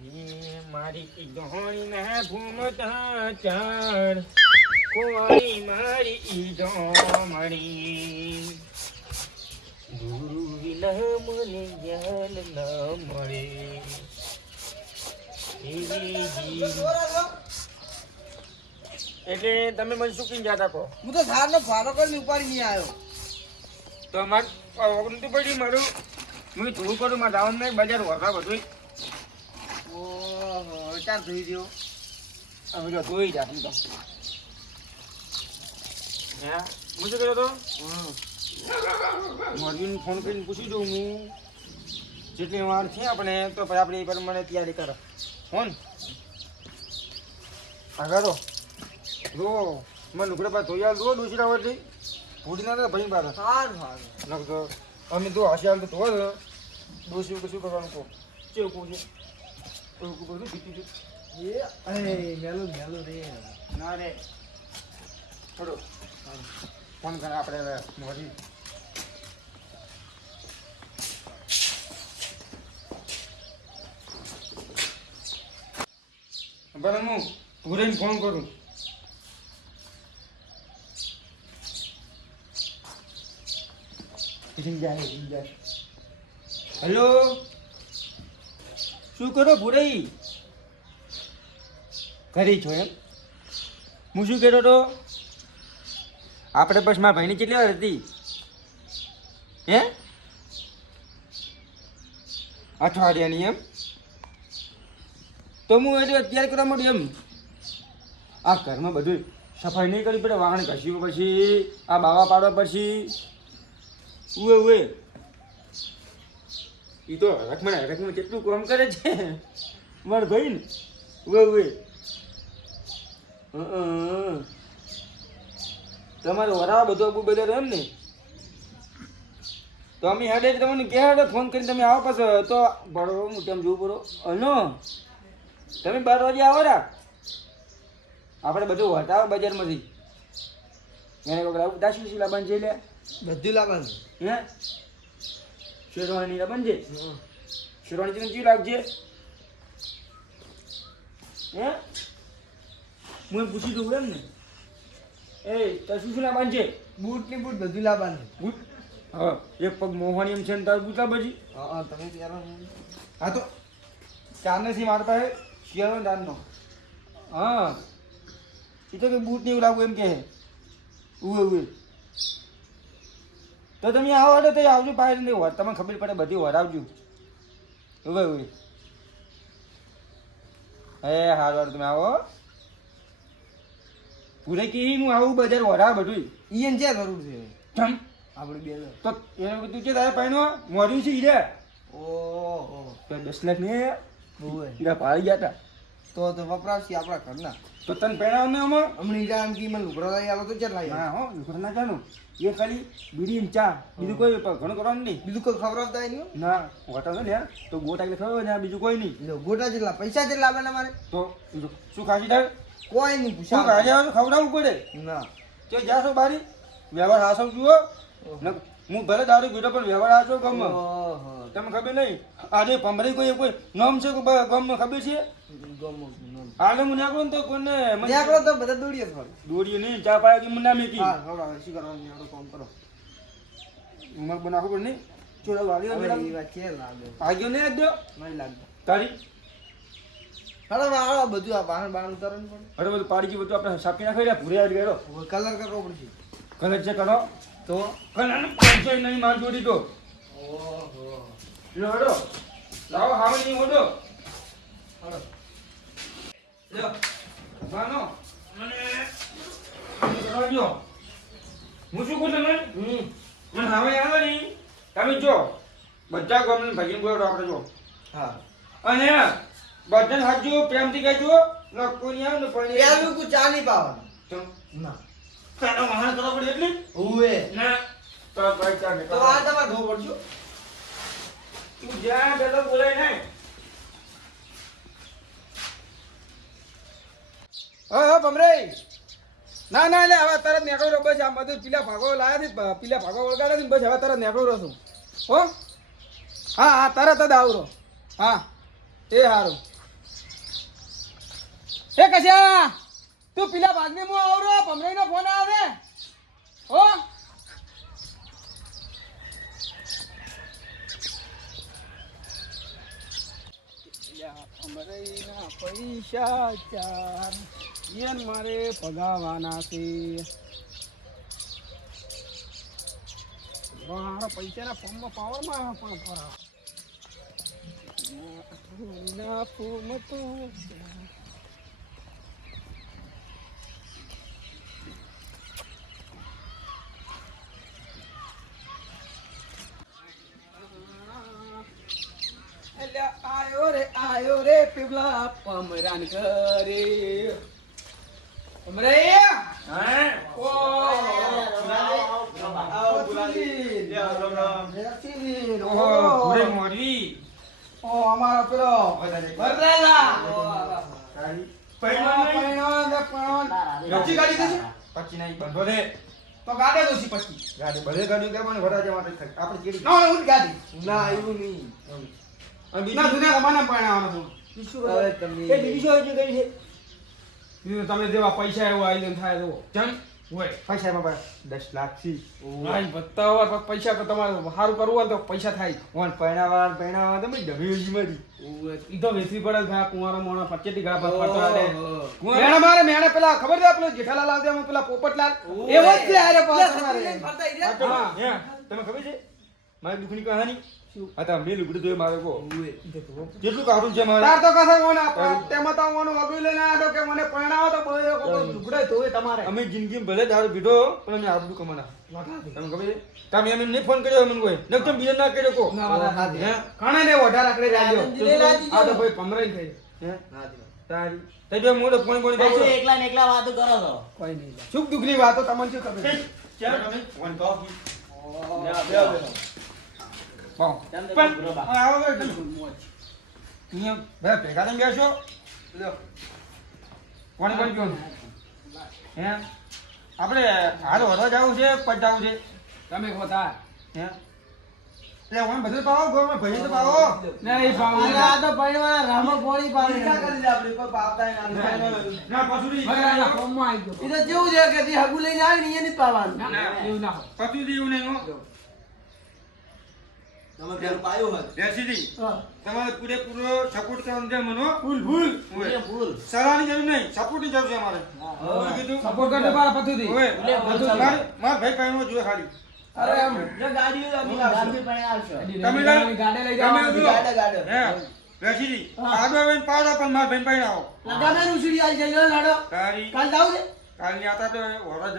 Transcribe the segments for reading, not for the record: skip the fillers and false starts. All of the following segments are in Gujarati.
મારી ગોણી ના ભૂમતા ચાર કોઈ મારી જોમણી ગુરુ વિના મને જ્ઞાન ન મળે. એટલે તમે મને શું કહીને જાતા કહો? હું તો ધાર નો ભાડો કરીને ઉપાડી નહીં આવ્યો. તો અમારે ઓગણતી પડી મારું હું થોડું કરું મારે જવાનું નહીં બજાર વગા બધું. ઓહો ચાર ધોઈ દો. અમે તો ધોઈ જા તો હા હું શું કર્યો તો મોરબીને ફોન કરીને પૂછી દઉં હું જેટલી વાર છે આપણે તો પછી આપણે એ પ્રમાણે તૈયારી કરો ફોન આગળ જો મને લુકડા પાસે ધોઈ આલ દો દૂસરા વરથી પૂરી ના ભાઈ પાસે સારું સારું નકર અમે તો હાસી હાલ તો ધોવા દો દોષી શું કરવાનું કહો કેવું કહું છે એવું કહું બધું પીતી છે એ અરે મેલું રે ના રે થોડો ફોન કરે આપણે હવે મોરી બરાબર હું પૂરેને ફોન કરું. હેલો શું કરો ભૂરાઈ કરી છો એમ? હું શું કહેતો હતો આપણે બસ મારા ભાઈની કેટલી વાર હતી હે અઠવાડિયાની એમ? તો હું એટલે અત્યારે કરવા માંડ્યું એમ. આ ઘરમાં બધું સફાઈ નહીં કરવી પડે વાહણ ઘસ્યું પછી આ બાવા પાડવા પછી ઉએ એ તો રખમણ કેટલું કામ કરે છે મારે ભાઈ ને ઉએ તમારે વરાવા બધો બધા એમ ને તો અમે હેડે તમને ક્યાં ફોન કરીને તમે આવો પાછો તો ભણો હું તેમ જોવું પડો અનો તમે 12 વાગે આવો રા આપણે બધું હટાવો બજારમાંથી એને કોઈ દાસી લાવવાનું છે લે બધું લાવવાનું હે શેરવાની લાવવાનું છે શેરવાની ચીજ લાગજે હે હું પૂછી દઉં એમ ને એ તો શું લાવવાનું છે? બૂટ ની બૂટ બધું લાવવાનું. બૂટ હા એક પગ મોહવાની એમ છે ને તારું બૂટ લાવજી. હા તમે ત્યારે હા તો ચારને સી મારા પાસે શિયાળો દાનનો હા એ તો કે બૂટ નહીં લાવવું એમ કે ઉએ તો તમે આવો એટલે તો આવજો બહાર નહીં હોય તમને ખબર પડે બધી વરાવજો ઉવે હે હારું તમે આવો પૂરે કે હું આવું બજાર વરાવ બધું ઈયન ક્યાં કરવું છે ચમ આપણે બે તો એને બધું છે તારે પાણીનો મોર્યું છે હીરે ઓહો તો 10 લાખ ને ઓય હીરા પાડી ગયા હતા તો વપરાશી આપણા ઘરના તો તને પહેરાવ ને આમાં હમણાં હીરા એમ કે મને લુગડા લઈ આવો તો કેટલા લઈ હા હો લુગડા ના જાનું એ ખાલી બીડી ને ચા બીજું કોઈ ઘણું કરવાનું નહીં. બીજું કોઈ ખવડાવતા નહીં ના હોટલ છે ને તો ગોટા એટલે ખબર ને બીજું કોઈ નહીં. ગોટા જેટલા પૈસા જેટલા આપવાના મારે તો શું ખાસી થાય કોઈ નહીં શું પૂછા ખાજે ખવડાવવું પડે ના તે જાશો બારી વ્યવહાર હાસો જુઓ ને હું ભલે દારૂ પીધો પણ વ્યવહાર હાસો ગમ ઓહો તમે ખબર નહીં આજે પંભરી કોઈ નામ છે કે ગમ ખબર છે ગમો આજે હું નાખું ને તો કોઈને નીકળો તો બધા દોડીએ થોડી દોડીએ નહીં ચા પાયા કે મને ના મેકી હા થોડા શું કરવાનું નીકળો કામ કરો ઉમર બનાવવું પડે નહીં ચોરા વાળી હવે એ વાત છે લાગે આગળ નહીં આજ નહીં લાગે તારી હવે આ બધું આ બહાર બહાર ઉતારવાનું પડે અરે બધું પાડી ગયું બધું આપણે સાપી નાખી રહ્યા ભૂરે આવી ગયો હવે કલર કરવો પડશે કલર છે કરો તો કલર પૈસા નહીં માર જોડી તો ઓહો લો લાવો હાવે નહીં મોટો હાલો લો બાનો મને કરવા દો હું શું કહું તમે મને હાવે આવે નહીં તમે જો બધા ગામને ભાગીને બોલો આપણે જો હા અને બધાને હાથજો પ્રેમથી કહેજો લખો નહીં આવે ને પણ પેલું કુ ચા નહીં પાવાનું તો ના તારા વાહન કરવા પડે એટલે ઓએ ના તો ભાઈ ચાલે તો આ તમારે ધો પડજો તું જ્યાં પેલો બોલાય ને હા ભમરે ના ના એટલે હવે તરત નીકળ્યો બસ આ બધું પીલા ભાગો લાયા હતી પીલા ભાગો વળગાડ્યા હતી બસ હવે તરત નીકળ્યો છું હો હા હા તરત જ આવરો હા એ સારું એ કશા તું પેલા ભાગને મો આવરો ભમરાઈનો ફોન આવે હો ભમરાઈના પૈસા ચાર યન મારે પગાવાના છે મારા પૈસાના પંપમાં પાવરમાં પણ ફરા ના ફૂમ તો આયો રે પીપલા પમરાન કરે પમરાઈ ઓ ઓ અમારો પેલો વરરાજા ગાડી દેશે પછી નહીં બંધો દે તો ગાડે દોસી પછી ગાડી બધે ગાડી કે મને વરાજા માટે થાય આપણે કેડી ના ઉન ગાડી ના એવું નહીં ના દુનિયા કમાને પાણાવાનો છું હવે તમે એ બીજી શું છે કરી છે બીજું તમે જેવા પૈસા એવું આયોજન થાય તો જન હોય પૈસા બાબા 10 લાખ થી આઈ બતાવો પૈસા તો તમારે સારું કરવું હોય તો પૈસા થાય ઓન પૈણાવા તમે ડબી મરી ઈ તો વેચવી પડે ઘા કુંવારો મોણા પચેટી ઘા પર પડતો આડે કુંવારો? મેણે મારે મેણે પેલા ખબર છે પેલો જેઠાલાલ આવતે અમે પેલા પોપટલાલ એવો જ છે આરે પાસ તમારે હા. તમે ખબર છે મારી દુખની કહાની આ તો અમને લુગડું જોઈ મારે કો કેટલું કાઢું છે મારે તાર તો કસા મોને તેમાં તો મોનો અગુઈ લઈને આવ્યો કે મને પરણાવો તો બોલ્યો કે લુગડે ધોવે તમારે અમે જિંદગી ભલે દારૂ પીધો પણ અમે આબડું કમાના તમે ખબર છે તમે એમ નહીં ફોન કર્યો અમને કોઈ ન તમે બીજા ના કર્યો કો ના વાત સાચી. હે? ઘણા ને ઓઢા રાખડે રાજો જીલેલાજી આ તો ભાઈ પમરાઈ થઈ હે તારી તે બે મોડો ફોન કરી પછી એકલા ને એકલા વાતો કરો છો કોઈ નહીં સુખ દુઃખની વાતો તમને શું ખબર છે? ચાલ તમે ફોન કરો તેમ તો પણ બરોબર. આવો બે તમે અહીંયા બે ભેગા તમે બેસો લ્યો કોને કોણ કયો હે આપણે હાલ વરવા જવું છે પદ જવું છે તમે કહો તાર હે એટલે ઓન બધું પાવો ગોમાં ભાઈ તો પાવો ના એ ભાવ અરે આ તો પૈણવાના રામો પોણી પાવે ઈચ્છા કરી દે આપણે કોઈ પાવતા ના ના પસુડી ભગવાનના ફોર્મમાં આવી ગયો એ તો જેવું છે કે તે હગુ લઈને આવે ને એને જ પાવાનું ના એવું ના હોય પસુડી એવું નહીં હો તમે પેલું પાયું હોત રેસીડી તમારે પૂરેપૂરો સપોર્ટ કરવાનો છે મનો ભૂલ ભૂલ ભૂલ ભૂલ સલાહની જરૂર નહીં સપોર્ટની જરૂર છે અમારે શું કીધું સપોર્ટ કરતો મારા પથુથી ઓય ભૂલ માર ભાઈ પાઈનો જોઈએ ખાલી અરે એમ જે ગાડીઓ અમે લાવશું ગાંધી પણ આવશો તમે ગાડે લઈ તમે જવાનું જો. ગાડે ગાડે હે રેસીડી આડો આવીને પાડો પણ માર ભાઈ પાઈ આવો લગામે ઉછળી આવી જાય લાડો તારી કાલ જાવ છે કાલની આતા તો વરજ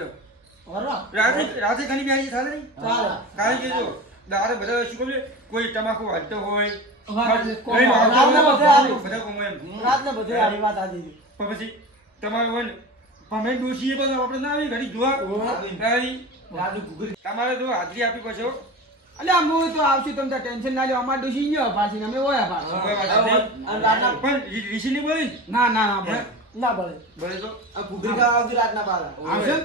વરવા રાતે ઘણી બેરી ચાલે નહીં ચાલે કાલે કેજો દારે બધા શું કહે કોઈ તમાકુ વાંચતો હોય કોઈ રાતના બધે આવી. બધા કોમ એમ રાતને બધે આવી વાત આજી હતી. પણ પછી તમારે હોય ને પમે ડોસીએ પણ આપણે ના આવી ઘડી જોવા તારી તમારે જો હાજરી આપી પછી હો. અલ્યા હું તો આવશું તમને ટેન્શન ના લ્યો અમાર ડોશી ગયો પાછી અમે ઓયા પાછા હવે વાત હતી. અને રાતના પણ ઋષિ ની બોલી ને? ના ના ના હે? ના ભલે બોલે તો આ ઘૂઘરી ખાવા આવતી રાતના પાલા આવશે ને?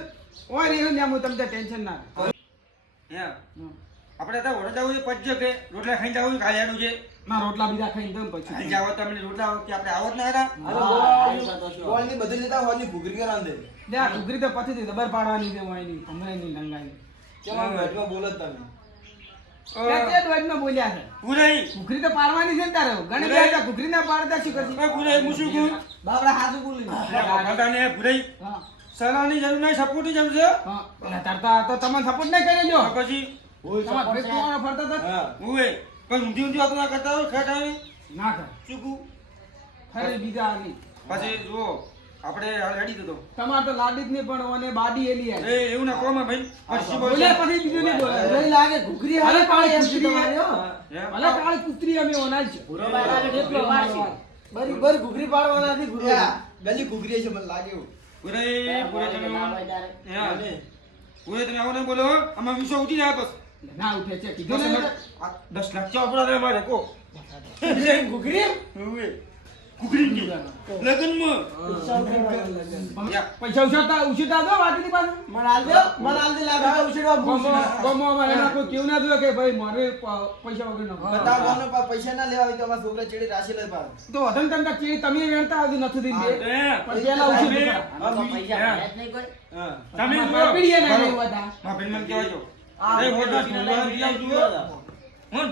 ઓય રહ્યું ને હું તમને ટેન્શન ના હે આપણે તો વડોદરા જવું છે પચજો કે રોટલા ખાઈને જવું કાલે આડું છે ના રોટલા બીજા ખાઈને દઉં કાલે પછી જાવ તમને રોટલા કે આપણે આવત ના હતા બોલ ની બધી લેતા હોલ ની ઘૂઘરી કરાવ દે લે આ ઘૂઘરી તો પછી દબર પાડવાની છે હોય ની હમણાં ની લંગાઈ કેમ બેઠમાં બોલો જ તમે તે ડોઈમાં બોલ્યા છે પૂરાઈ ઘૂઘરી તો પાડવાની છે ને તારે ઘણી બધા ઘૂઘરી ના પાડતા શું કરશી પૂરાઈ મુશું કહું બાપડા હાથું બોલી ભગાને પૂરાઈ હા સલાહની જરૂર નહીં સપોર્ટની જરૂર છે હા પેલા તરતા તો તમને સપોર્ટ નહીં કરી લ્યો તો પછી તમારે ભેગ કુવાના ફરતા હતા હા હું પણ ઊંધી ઊંધી વાતો ના કરતા હોય ખેટ આવી ના કર શું કહું ખરે બીજા આવી પછી જુઓ આપણે રેડી થતો તમારે તો લાડી જ નહીં પણ ઓને બાડી એલી એ એવું ના કહો ભાઈ પછી બોલ બોલ્યા પછી બીજું નહીં બોલે નહીં લાગે ઘૂઘરી હાલે પાડે એમ છે ઘૂઘરી તમારી, હો. ભલે કાળી કુતરી અમે ઓના જ છે પૂરો બાયલા ને એટલો એટલો અમારો મારશે. વાત. બરી બર ઘૂઘરી પાડવાના નથી ઘૂઘરી ગલી ઘૂઘરી છે મને લાગે એવું પૂરે પૂરે તમે ના હોય ત્યારે. હા પૂરે તમે આવો ને બોલો આમાં વિશ્વ ઉઠી જાય બસ ના ઉઠે છે કીધું ને 10 લાખ ચો આપણા રે મારે કો ઘૂઘરી હવે લગનમાં પૈસા ઉછીતા દો વાટીની પાસે મને આલ દે લાગે ઉછેડવા ગમો અમારે એના કોઈ કેવું ના જોઈએ કે ભાઈ મારે પૈસા વગર ન બતાવ કોને પૈસા ના લેવા હોય તો અમારા છોકરા ચેડી રાશી લઈ પાડો તો વધન તંતા ચીડી તમે વેણતા આવતી નથી દીધી પણ પેલા ઉછીતું પૈસા ભર્યા જ નહીં કોઈ. તમે પીડીએ ના લેવું હતા માફેન મને કહેવાજો આ એ મોટા બધા છોકરા લઈ આવજો હું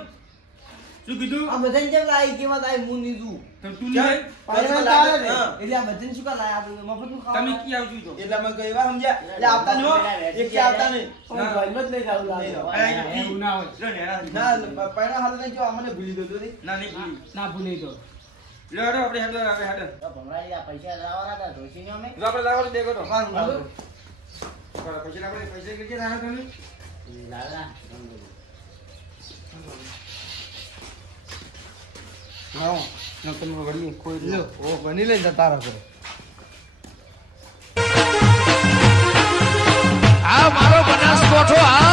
શું કીધું આ બધાને કેમ લાવી કેવા લાવી હું નીધું તો તું નહીં એટલે આ બધાને શું કા લાયા આપણે મફતનું તમે ખાવાનું કી આવજો તો એટલે અમે કઈ વાર સમજ્યા એટલે આવતા નહીં હો એક કે આવતા નહીં હું ઘરમાં જ લઈ જાઉં લાગે. એવું ના હોય લો નેરા ના પૈણા હાલ નહીં જો અમને ભૂલી દો તો ના નહીં ભૂલી ના ભૂલી તો લો હેડો આપણે હેડો આપણે હેડો તો ભમરાજી આ પૈસા લાવવાના હતા ધોશીને અમે. જો આપણે લાવો દે કરો મારું મારું પૈસા આપણે પૈસા કેટલી રાહ તમે લાલા. હા ન તમે વળી કોઈ લો ઓ બની લઈ જતા રહો આ મારો બનાસકોઠો આ